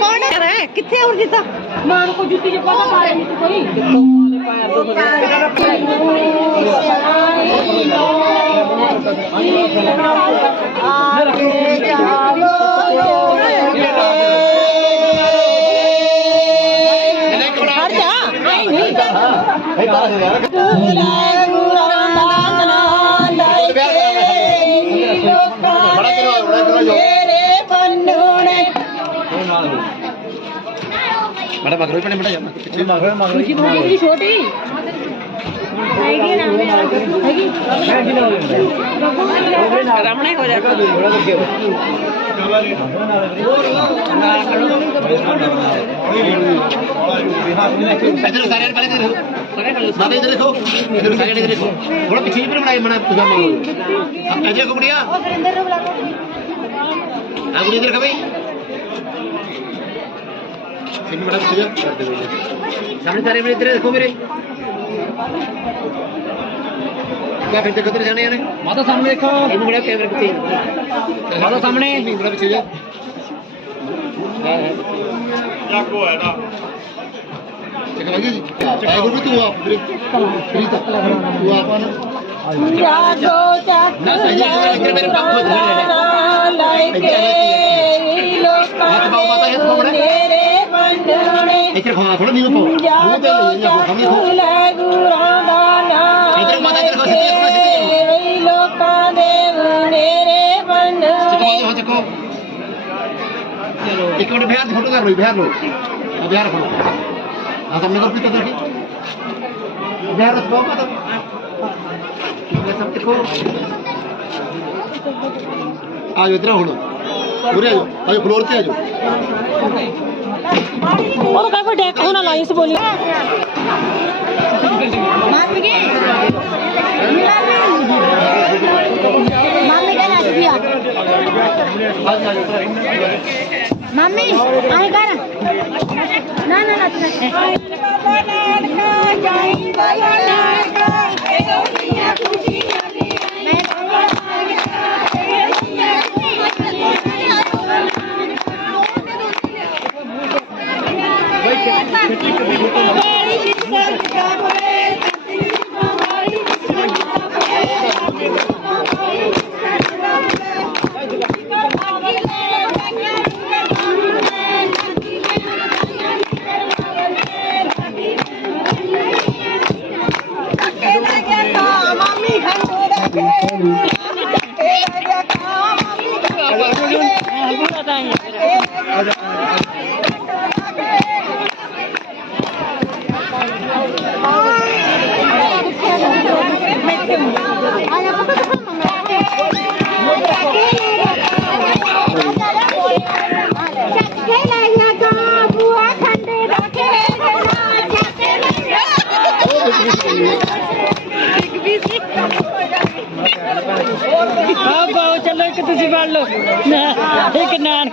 कौन कर रहा है। कितने और जीता मान को जूती जो पता पा रही तू कोई हर जा नहीं ਮਗਰੋਂ ਹੀ ਪਣੇ ਬੜਾ ਜਾਂਦਾ ਪਿੱਛੇ ਮਗਰੋਂ ਮਗਰੋਂ ਕੀ ਬੋਲੀ ਜੀ ਛੋਟੀ? ਹੈਗੀ ਨਾਮ ਹੈਗੀ? ਰਮਣੇ ਹੋ ਜਾਏਗਾ ਇਧਰ ਸਾਰੇ ਨੇ ਪਹਿਲੇ ਦੇਖੋ ਸਾਰੇ ਇਧਰ ਦੇਖੋ। ਇਧਰ ਸਾਰੇ ਇਧਰ ਦੇਖੋ। ਥੋੜਾ ਪਿੱਛੇ ਹੀ ਬਣਾਈ ਮਣਾ ਤੁਸਾਂ ਮਗਰੋਂ ਦੇਖੋ ਕੁੜੀਆ ਆ ਕੁੜੀ ਇਧਰ ਖਬਈ ਸਿੰਮੀ ਬੜਾ ਪਿੱਛੇ ਜਾ ਕਰਦੇ ਵੇਲੇ ਸਾਹਮਣੇ ਸਾਰੇ ਮੇਰੇ ਇਧਰ ਦੇਖੋ ਮੇਰੇ ਕਿਆ ਫਿਰ ਦੇਖੋ ਤੇਰੇ ਜਾਣੇ ਨੇ ਮਾਤਾ ਸਾਹਮਣੇ ਦੇਖੋ। ਇਹਨੂੰ ਬੜਾ ਕੈਮਰਾ ਪਿੱਛੇ ਮਾਤਾ ਸਾਹਮਣੇ। ਸਿੰਮੀ ਬੜਾ ਪਿੱਛੇ ਜਾ ਜਾਗੋ ਹੈ ਨਾ ਲਾਂਗੇ ਜੀ? ਗੁਰੂ ਤੂੰ ਆਪ ਵੀਰੇ। ਪ੍ਰੀਤ ਤੂੰ। ਆਪ ਨਾ ਜਾਗੋ ਚੱਕ ਨਾ ਸਹੀ ਹੈ 애들 건강 걸로 믿는 거. 모델로 있냐고 건강 거. 애들 마다 애들 거 세대 걸로 세대. 저쪽에 어제 거. 이거를 배한 걸로 가로 배한로. 배한 걸로. 아 તમને કર પીતો નથી બેહાર તો બાપા તો सब देखो आज इतना होना पूरे आ जाओ आज फ्लोर से आ जाओ ওর কাপড় দেখো না লাইস বলি মাম্মি আমি কারা না না না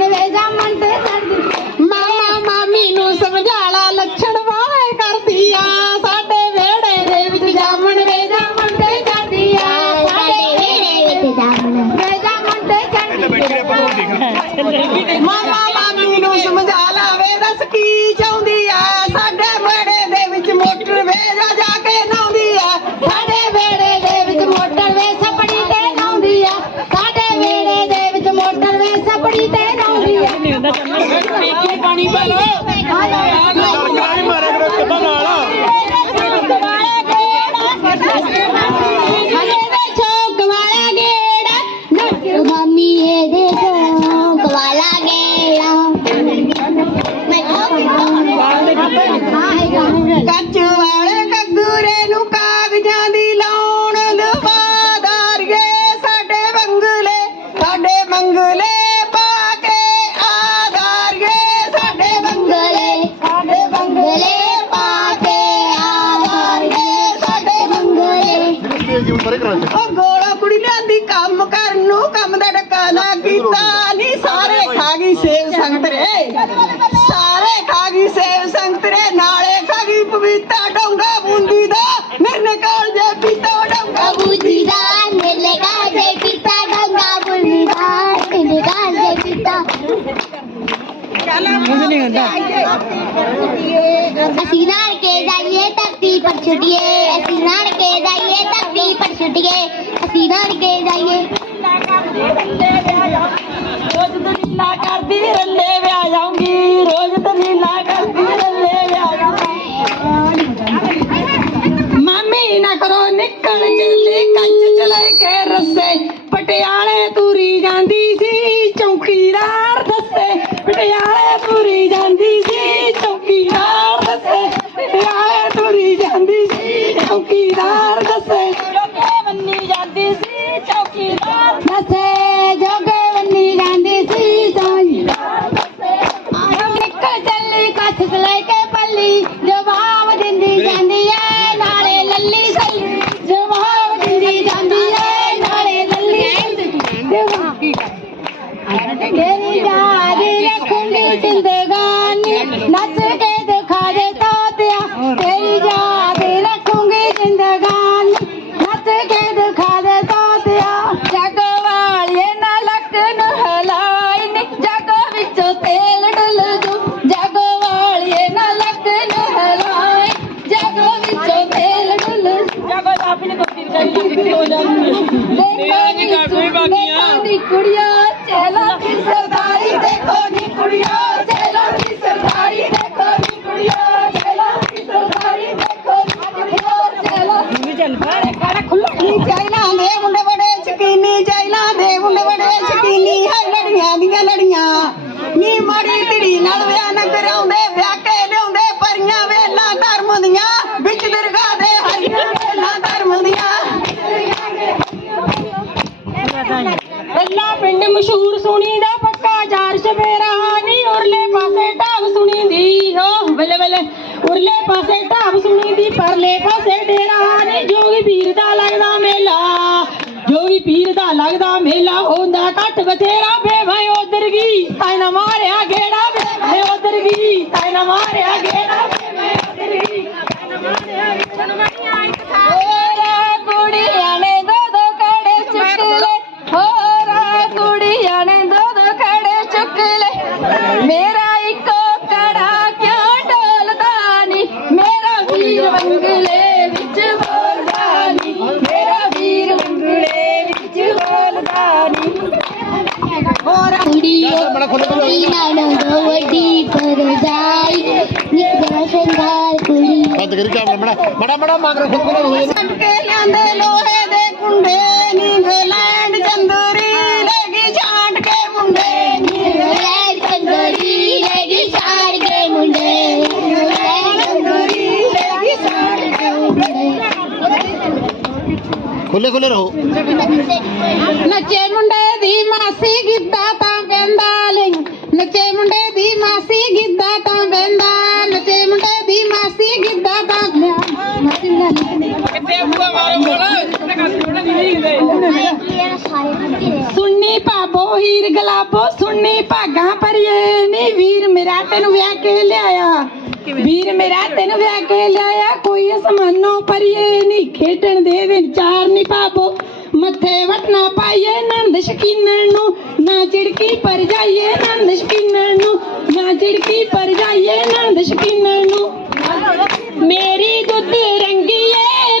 మనవేగా మంటే ਉਹ ਗੋਲਾ ਕੁੜੀ ਲਿਆਂਦੀ ਕੰਮ ਕਰਨ ਨੂੰ ਕੰਮ ਦਾ ਡੱਕਾ ਨਾ ਕੀਤਾ ਨਹੀਂ ਸਾਰੇ ਖਾ ਗਈ ਸੇਵ ਸੰਗਤ ਰੇ। ਸਾਰੇ ਖਾ ਗਈ ਸੇਵ ਸੰਗਤ ਰੇ। ਨਾਲੇ ਖਾ ਗਈ ਪਪੀਤਾ ਡੋਂਗਾ ਬੂੰਦੀ ਦਾ। ਮੇਰੇ ਕਾਲ ਜੇ ਪੀਤਾ ਡੋਂਗਾ ਬੂੰਦੀ ਦਾ। ਮੇਰੇ ਕਾਲ ਜੇ ਪੀਤਾ ਡੋਂਗਾ ਬੂੰਦੀ ਦਾ। ਮੇਰੇ ਕਾਲ ਜੇ ਪੀਤਾ ਅਸੀਂ ਨਾਰ ਕੇ ਜਾਈਏ ਧਰਤੀ ਪਰ ਛੁੱਟੀਏ। नागर बीर ले ਹੋ ਜਾਂਦੀ ਦੇਖੋ ਨੀ ਕੁੜੀਆਂ ਪਾਸੇ ਢਾਬ ਸੁਣੀ ਦੀ ਪਰਲੇ ਪਾਸੇ ਡੇਰਾ ਨੀ, ਜੋਗੀ ਪੀਰ ਦਾ ਲੱਗਦਾ ਮੇਲਾ। ਜੋਗੀ ਪੀਰ ਦਾ ਲੱਗਦਾ ਮੇਲਾ ਹੁੰਦਾ ਘੱਟ ਬਥੇਰਾ ਵੇ ਉਧਰ ਗਈ। ਤਾਈ ਮਾਰਿਆ ਗੇੜਾ ਵੇ ਉਧਰ ਗਈ। ਤਾਈ ਮਾਰਿਆ ਗੇੜਾ ਬੰਦ ਕਰੀ ਕੈਮਰਾ ਬੜਾ ਬੜਾ ਮੰਗ ਰਿਹਾ ਕੋਲ ਹੋਏ ਕੇ ਲਿਆਂਦੇ ਲੋਹੇ ਦੇ ਕੁੰਡੇ ਨੀਂਗਲੈਂਡ ਚੰਦਰੀ ਲੈਗੀ ਛਾਂਟ ਕੇ ਮੁੰਡੇ। ਨੀ ਲੈ ਚੰਦਰੀ ਲੈਗੀ ਛਾੜ ਕੇ ਮੁੰਡੇ। ਲੈ ਚੰਦਰੀ ਲੈਗੀ ਛਾੜ ਕੇ ਮੁੰਡੇ। ਖੁੱਲੇ ਖੁੱਲੇ ਰਹੋ। ਨੱਚੇ ਮੁੰਡੇ ਦੀ ਮਾਸੀ ਗਿੱਧਾ ਤਾਂ ਕਹਿੰਦਾ ਲੈ ਨੱਚੇ ਮੁੰਡੇ ਦੀ ਮਾਸੀ ਗਿੱਧਾ ਤਾਂ ਕਹਿੰਦਾ ਨੱਚੇ ਗਿੱਧਾ ਤਾਂ ਮਾਸੀ ਨਾ ਸੁਣਨੀ ਭਾਬੋ, ਹੀਰ ਗਲਾਬੋ, ਸੁਣਨੀ ਭਾਗਾ ਪਰਿਏ ਨੀ ਵੀਰ ਮੇਰਾ ਤੈਨੂੰ ਵਿਆਹ ਕੇ ਲਿਆਇਆ। ਵੀਰ ਮੇਰਾ ਤੈਨੂੰ ਵਿਆਹ ਕੇ ਲਿਆਇਆ। ਕੋਈ ਅਸਮਾਨੋਂ ਪਰਿਏ ਨੀ ਖੇਡਣ ਦੇ ਦਿਨ ਚਾਰ ਨੀ ਭਾਬੋ। ਮੱਥੇ ਵਟਣਾ ਪਾਈਏ ਨੰਦ ਸ਼ਕੀਨਣ ਨੂੰ। ਨਾ ਚਿੜਕੀ ਪਰ ਜਾਈਏ ਨੰਦ ਸ਼ਕੀਨਣ ਨੂੰ। ਨਾ ਚਿੜਕੀ ਪਰ ਜਾਈਏ ਨੰਦ ਸ਼ਕੀਨਣ ਨੂੰ। मेरी दुध रंगिए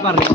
Parley.